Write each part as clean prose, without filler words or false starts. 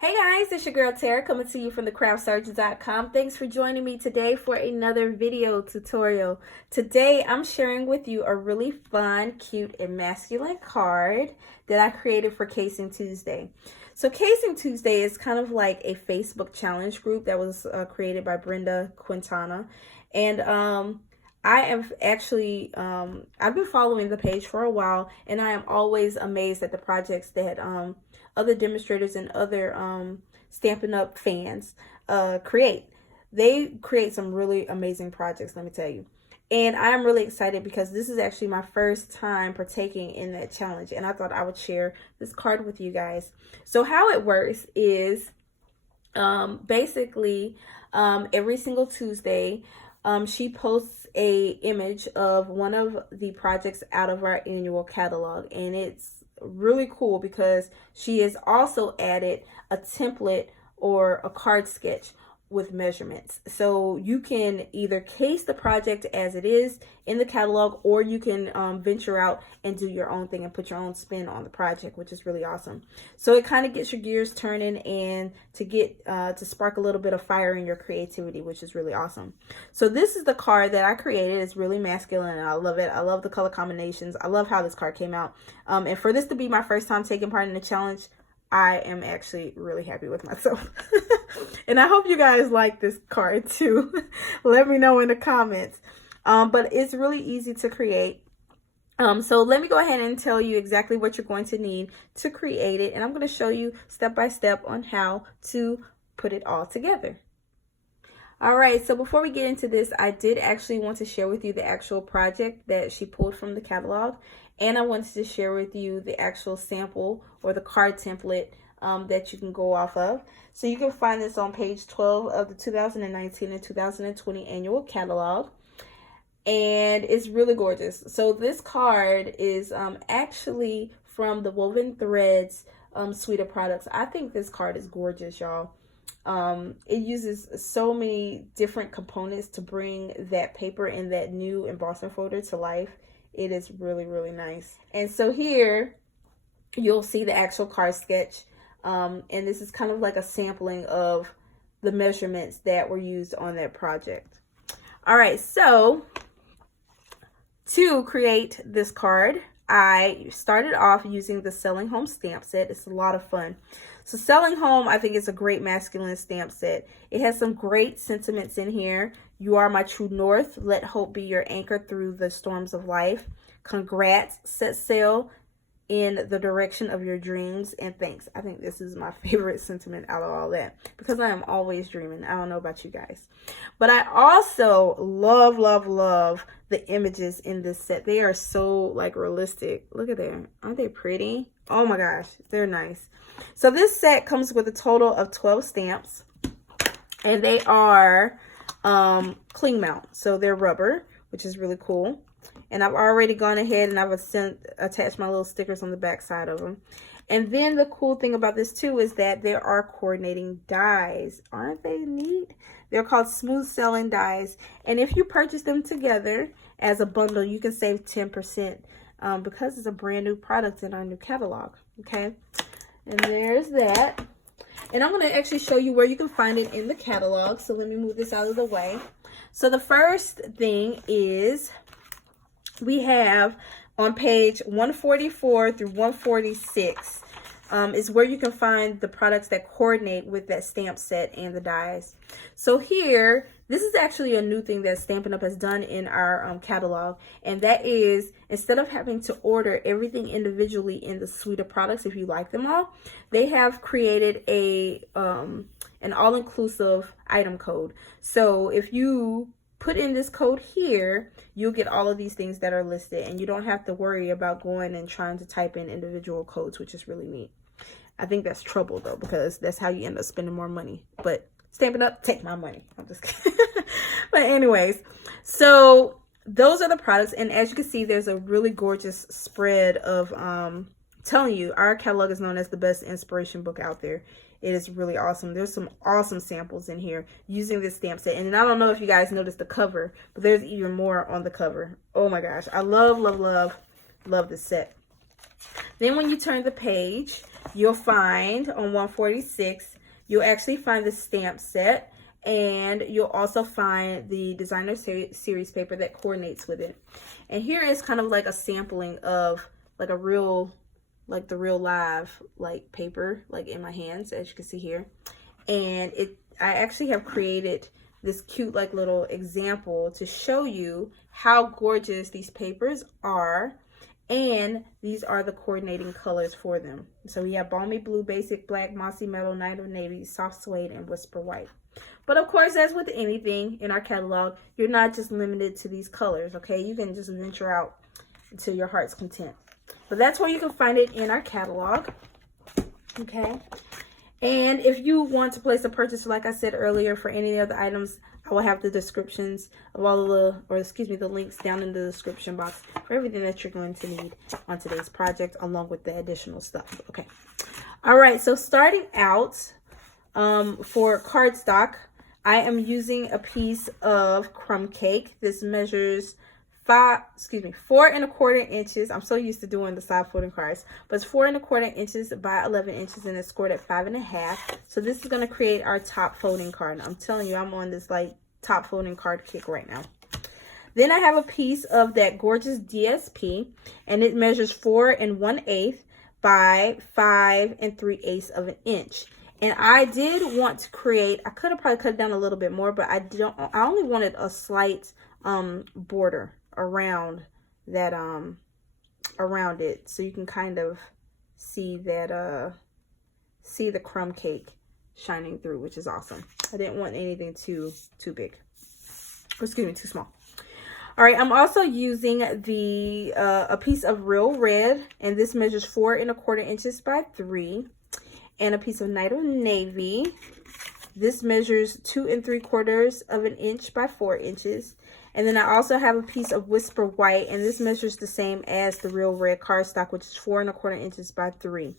Hey guys, it's your girl Tara coming to you from thecraftsurgeon.com. Thanks for joining me today for another video tutorial. Today I'm sharing with you a really fun, cute, and masculine card that I created for Casing Tuesday. So Casing Tuesday is kind of like a Facebook challenge group that was created by Brenda Quintana. And I have actually, I've been following the page for a while, and I am always amazed at the projects that other demonstrators and other Stampin' Up! Fans create. They create some really amazing projects, let me tell you. And I'm really excited because this is actually my first time partaking in that challenge, and I thought I would share this card with you guys. So how it works is basically every single Tuesday, she posts a image of one of the projects out of our annual catalog, and it's really cool because she has also added a template or a card sketch with measurements. So you can either case the project as it is in the catalog, or you can venture out and do your own thing and put your own spin on the project, which is really awesome. So it kind of gets your gears turning and to get to spark a little bit of fire in your creativity, which is really awesome. So this is the card that I created. It's really masculine and I love it. I love the color combinations. I love how this card came out. And for this to be my first time taking part in the challenge, I am actually really happy with myself. And I hope you guys like this card too. Let me know in the comments. But it's really easy to create. So let me go ahead and tell you exactly what you're going to need to create it. And I'm going to show you step by step on how to put it all together. All right, so before we get into this, I did actually want to share with you the actual project that she pulled from the catalog. And I wanted to share with you the actual sample or the card template that you can go off of. So you can find this on page 12 of the 2019 and 2020 annual catalog. And it's really gorgeous. So this card is actually from the Woven Threads suite of products. I think this card is gorgeous, y'all. It uses so many different components to bring that paper and that new embossing folder to life. It is really, really nice. And so here you'll see the actual card sketch. And this is kind of like a sampling of the measurements that were used on that project. All right, so to create this card, I started off using the Selling Home stamp set. It's a lot of fun. So Selling Home, I think, is a great masculine stamp set. It has some great sentiments in here. You are my true north. Let hope be your anchor through the storms of life. Congrats. Set sail in the direction of your dreams. And thanks. I think this is my favorite sentiment out of all that, because I am always dreaming. I don't know about you guys. But I also love, love, love the images in this set. They are so like realistic. Look at them. Aren't they pretty? Oh my gosh, they're nice. So this set comes with a total of 12 stamps, and they are cling mount. So they're rubber, which is really cool. And I've already gone ahead and I've attached my little stickers on the back side of them. And then the cool thing about this too is that there are coordinating dies. Aren't they neat? They're called smooth selling dies. And if you purchase them together as a bundle, you can save 10% because it's a brand new product in our new catalog. Okay. And there's that. And I'm going to actually show you where you can find it in the catalog. So let me move this out of the way. So the first thing is we have on page 144 through 146 is where you can find the products that coordinate with that stamp set and the dies. So here, this is actually a new thing that Stampin' Up! Has done in our catalog, and that is, instead of having to order everything individually in the suite of products if you like them all, they have created a an all-inclusive item code. So if you put in this code here, you'll get all of these things that are listed, and you don't have to worry about going and trying to type in individual codes, which is really neat. I think that's trouble though, because that's how you end up spending more money. But Stampin' Up!, take my money. I'm just kidding. But anyways, so those are the products, and as you can see, there's a really gorgeous spread of telling you our catalog is known as the best inspiration book out there. It is really awesome. There's some awesome samples in here using this stamp set. And I don't know if you guys noticed the cover, but there's even more on the cover. Oh my gosh. I love, love, love, love this set. Then when you turn the page, you'll find on 146, you'll actually find the stamp set, and you'll also find the designer series paper that coordinates with it. And here is kind of like a sampling of like a real, like the real live like paper, like in my hands, as you can see here. And I actually have created this cute like little example to show you how gorgeous these papers are. And these are the coordinating colors for them. So we have Balmy Blue, Basic Black, Mossy Metal, Night of Navy, Soft Suede, and Whisper White. But of course, as with anything in our catalog, you're not just limited to these colors, okay? You can just venture out to your heart's content. But that's where you can find it in our catalog, okay? And if you want to place a purchase, like I said earlier, for any of the items, I will have the descriptions of all of the links down in the description box for everything that you're going to need on today's project, along with the additional stuff. Okay. All right. So starting out for cardstock, I am using a piece of crumb cake. This measures 4 1/4 inches. I'm so used to doing the side folding cards, but it's 4 1/4 inches by 11 inches, and it's scored at 5 1/2. So this is going to create our top folding card. I'm telling you, I'm on this like top folding card kick right now. Then I have a piece of that gorgeous DSP, and it measures 4 1/8 by 5 3/8 of an inch. And I did want to create, I could have probably cut it down a little bit more, but I only wanted a slight border around that around it, so you can kind of see that see the crumb cake shining through, which is awesome. I didn't want anything too big, or excuse me, too small. All right, I'm also using the a piece of Real Red, and this measures 4 1/4 inches by 3, and a piece of Night of Navy. This measures 2 3/4 of an inch by 4 inches. And then I also have a piece of Whisper White, and this measures the same as the Real Red cardstock, which is 4 1/4 inches by 3.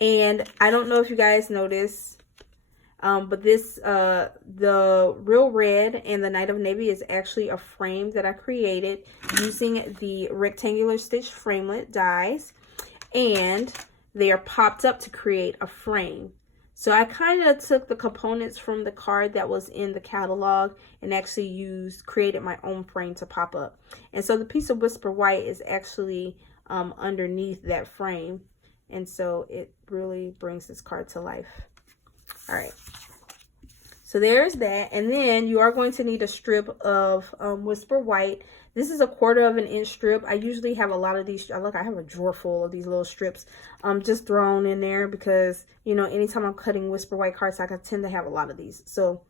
And I don't know if you guys notice, but this the Real Red and the Night of Navy is actually a frame that I created using the rectangular stitch framelit dies, and they are popped up to create a frame. So I kind of took the components from the card that was in the catalog and actually created my own frame to pop up. And so the piece of Whisper White is actually underneath that frame. And so it really brings this card to life. All right. So there's that. And then you are going to need a strip of Whisper White. This is a 1/4 inch strip. I usually have a lot of these. Look, I have a drawer full of these little strips just thrown in there because, you know, anytime I'm cutting Whisper White cardstock, I tend to have a lot of these. So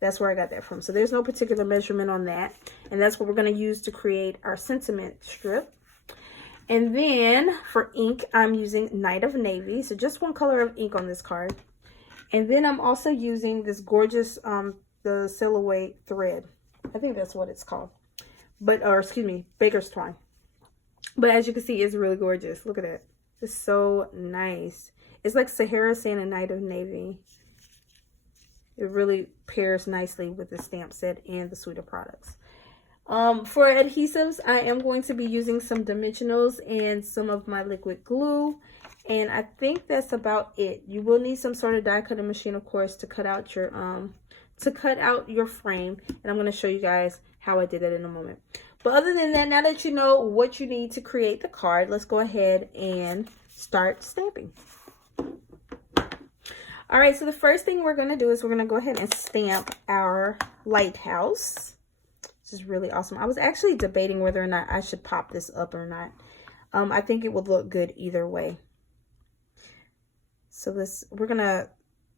that's where I got that from. So there's no particular measurement on that. And that's what we're going to use to create our sentiment strip. And then for ink, I'm using Night of Navy. So just one color of ink on this card. And then I'm also using this gorgeous, the Silhouette thread. I think that's what it's called. Or excuse me, Baker's Twine. But as you can see, it's really gorgeous. Look at that. It's so nice. It's like Sahara Sand and Night of Navy. It really pairs nicely with the stamp set and the suite of products. For adhesives, I am going to be using some dimensionals and some of my liquid glue. And I think that's about it. You will need some sort of die cutting machine, of course, to cut out your frame. And I'm going to show you guys how I did that in a moment. But other than that, now that you know what you need to create the card, let's go ahead and start stamping. All right, so the first thing we're going to do is we're going to go ahead and stamp our lighthouse. This is really awesome. I was actually debating whether or not I should pop this up or not. I think it would look good either way. So we're going to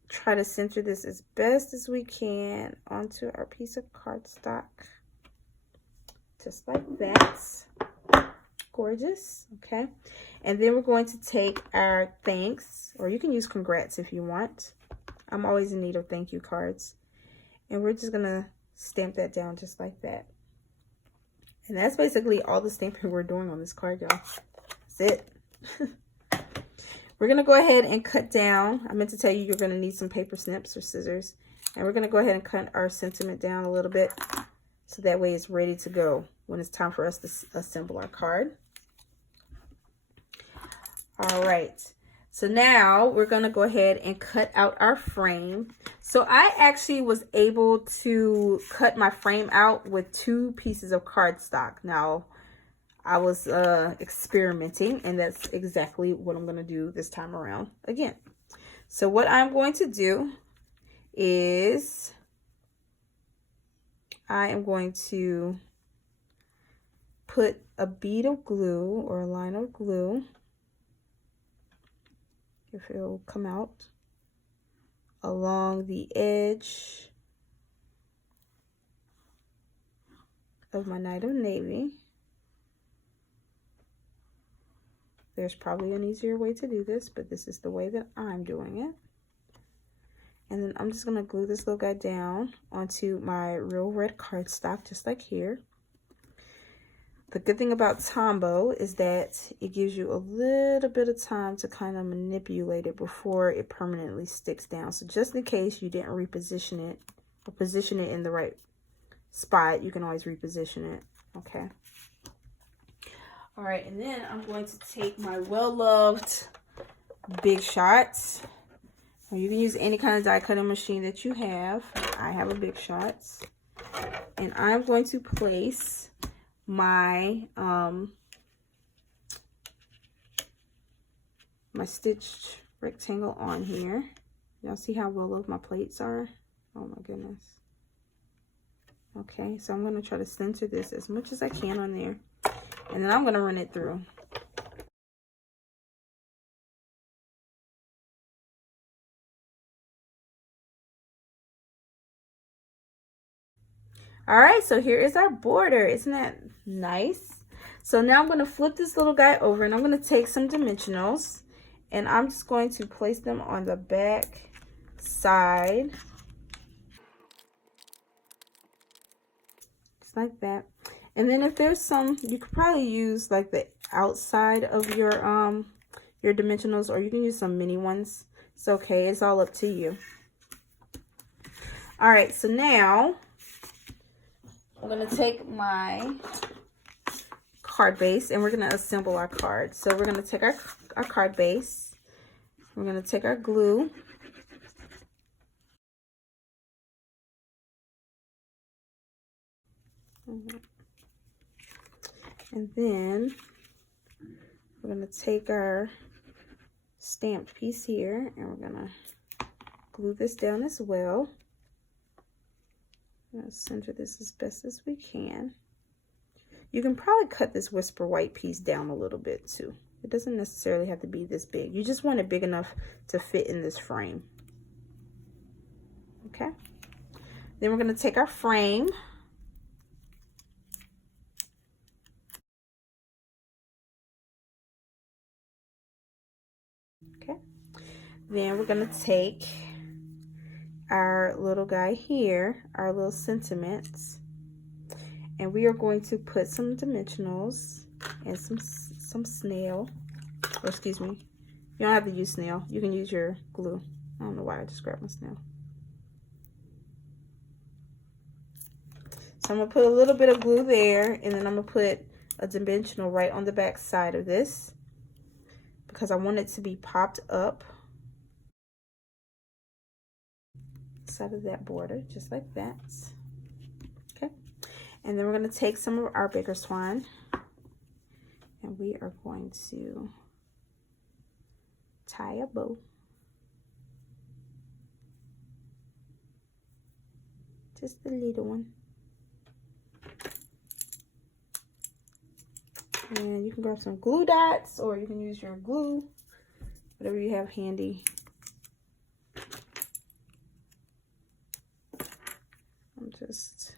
try to center this as best as we can onto our piece of cardstock. Just like that. Gorgeous. Okay. And then we're going to take our thanks, or you can use congrats if you want. I'm always in need of thank you cards. And we're just going to stamp that down just like that. And that's basically all the stamping we're doing on this card, y'all. That's it. We're going to go ahead and cut down. I meant to tell you you're going to need some paper snips or scissors. And we're going to go ahead and cut our sentiment down a little bit, so that way it's ready to go when it's time for us to assemble our card. All right. So now we're going to go ahead and cut out our frame. So I actually was able to cut my frame out with 2 pieces of cardstock. Now, I was experimenting, and that's exactly what I'm going to do this time around again. So what I'm going to do is I am going to put a bead of glue or a line of glue, if it'll come out, along the edge of my Night of Navy. There's probably an easier way to do this, but this is the way that I'm doing it. And then I'm just going to glue this little guy down onto my real red cardstock, just like here. The good thing about Tombow is that it gives you a little bit of time to kind of manipulate it before it permanently sticks down. So just in case you didn't reposition it or position it in the right spot, you can always reposition it. Okay. All right, and then I'm going to take my well-loved Big Shots. Or you can use any kind of die cutting machine that you have. I have a Big Shots. And I'm going to place my my stitched rectangle on here. Y'all see how well loved my plates are? Oh my goodness. Okay, so I'm going to try to center this as much as I can on there. And then I'm going to run it through. All right, so here is our border. Isn't that nice? So now I'm going to flip this little guy over, and I'm going to take some dimensionals, and I'm just going to place them on the back side. Just like that. And then if there's some, you could probably use like the outside of your dimensionals, or you can use some mini ones. It's okay. It's all up to you. All right, so now I'm going to take my card base, and we're going to assemble our card. So we're going to take our card base. We're going to take our glue. And then we're going to take our stamped piece here, and we're going to glue this down as well. I'm going to center this as best as we can. You can probably cut this whisper white piece down a little bit too. It doesn't necessarily have to be this big. You just want it big enough to fit in this frame. Okay. Then we're going to take our frame. Okay. Then we're going to take our little guy here, our little sentiments, and we are going to put some dimensionals and some snail, or excuse me, you don't have to use snail, you can use your glue. I don't know why I just grabbed my snail. So I'm going to put a little bit of glue there, and then I'm going to put a dimensional right on the back side of this because I want it to be popped up side of that border, just like that. Okay, and then we're going to take some of our bigger twine, and we are going to tie a bow. Just a little one. And you can grab some glue dots, or you can use your glue, whatever you have handy. I'm just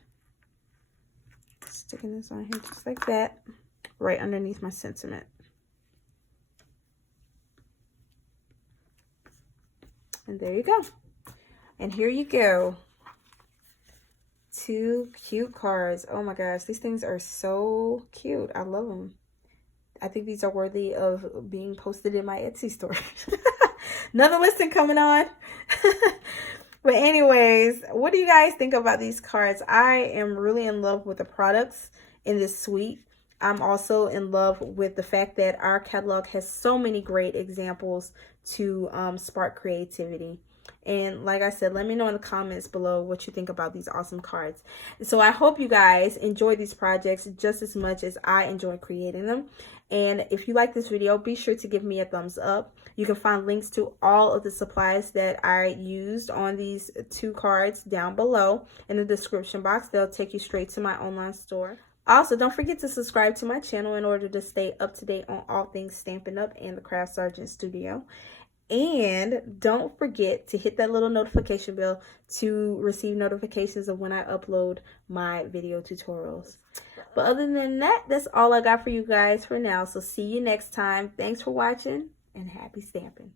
sticking this on here just like that, right underneath my sentiment. And there you go. And here you go. 2 cute cards. Oh my gosh, these things are so cute. I love them. I think these are worthy of being posted in my Etsy store. Another listing coming on. But anyways, what do you guys think about these cards? I am really in love with the products in this suite. I'm also in love with the fact that our catalog has so many great examples to spark creativity. And like I said, let me know in the comments below what you think about these awesome cards. So I hope you guys enjoy these projects just as much as I enjoy creating them. And if you like this video, be sure to give me a thumbs up. You can find links to all of the supplies that I used on these 2 cards down below in the description box. They'll take you straight to my online store. Also, don't forget to subscribe to my channel in order to stay up to date on all things Stampin' Up! And the Craft Sergeant Studio. And don't forget to hit that little notification bell to receive notifications of when I upload my video tutorials. But other than that, that's all I got for you guys for now. So see you next time. Thanks for watching and happy stamping.